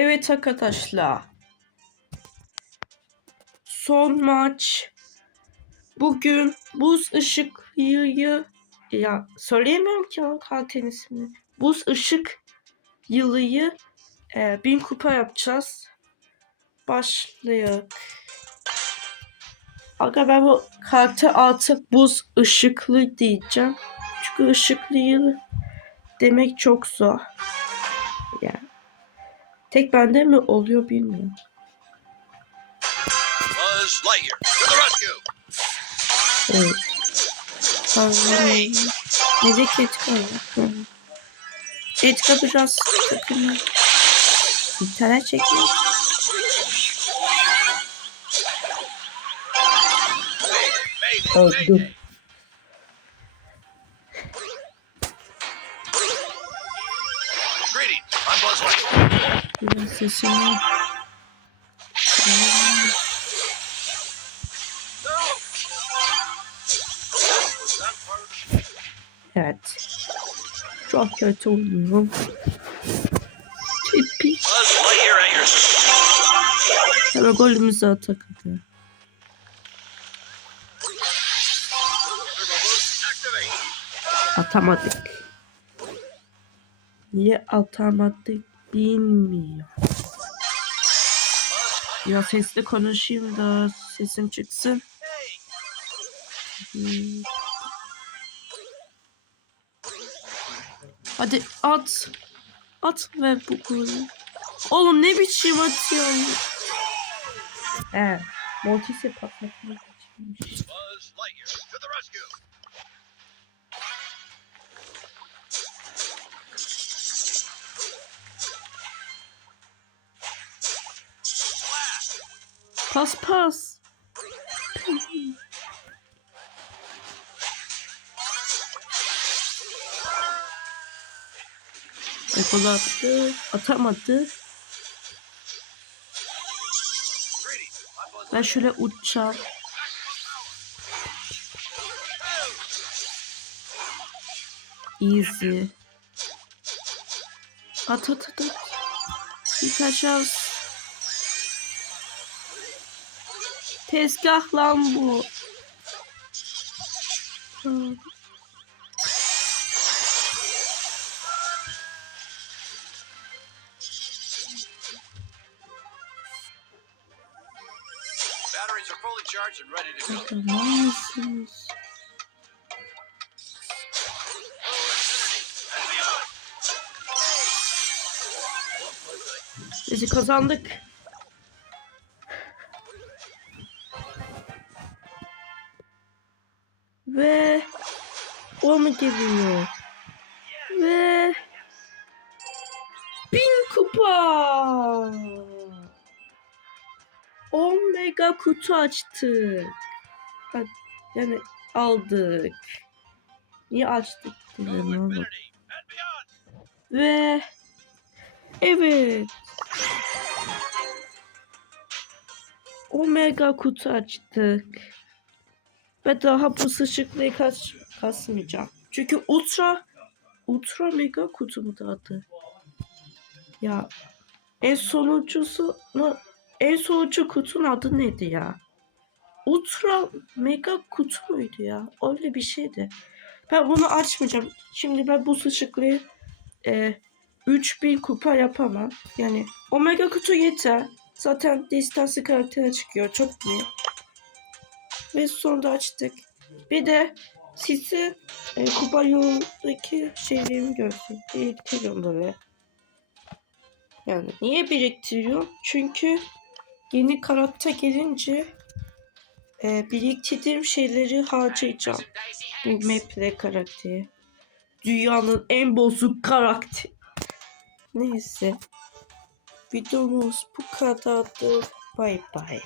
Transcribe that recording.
Evet arkadaşlar. Son maç. Bugün buz ışık yılı ya söyleyemiyorum ki kartın ismini. Buz ışık yılıyı e, bin kupa yapacağız. Başlayalım. Aga ben bu kartı artık buz ışıklı diyeceğim. Çünkü ışıklı yıl demek çok zor. Tek bende mi oluyor bilmiyorum. Buzz Lightyear to the rescue! Evet. Fazla Nereki Etka ya? Etka biraz takımı. İnternet çekiyor. Oh, dur. Greetings, I'm Buzz Lightyear. Biraz sesini. Evet. Çok kötü oynuyorum. Tipi. Hemen golümüzü atak hadi. Atamadık. Niye atamadık bilmiyorum. Ya sesli konuşayım da sesim çıksın. Hadi at. At ver bu golü. Oğlum ne biçim atıyorsun? He. Mortis'i patlatmak içinmiş. Pas pas. Ekol attı. Atamadı. Ben şöyle uçacağım. Easy. At at at at. Bir şans. Tezgah lan bu. Batteries are fully charged and ready to go. Tamamsınız. Bizi kazandık. Ve o mu geliyor? Ve bin kupa. 10 mega kutu açtık. Yani aldık. Niye açtık? Bilmiyorum. Ve evet. Omega kutu açtık. Ve daha bu sıçıklığı kaç kasmayacağım. Çünkü ultra ultra mega kutu mu da adı? Ya en sonuncusu en sonuncu kutunun adı neydi ya? Ultra mega kutu muydu ya? Öyle bir şeydi. Ben bunu açmayacağım. Şimdi ben bu sıçıklığı e, 3000 kupa yapamam. Yani Omega kutu yeter. Zaten distansı karaktere çıkıyor. Çok iyi. Ve sonunda açtık. Bir de size e, kupa yolundaki şeylerimi görsün. Biriktiriyorum böyle. Yani niye biriktiriyorum? Çünkü yeni karakter gelince e, biriktirdiğim şeyleri harcayacağım. Bu Maple karakteri. Dünyanın en bozuk karakteri. Neyse. Videomuz bu kadardı. Bay bay.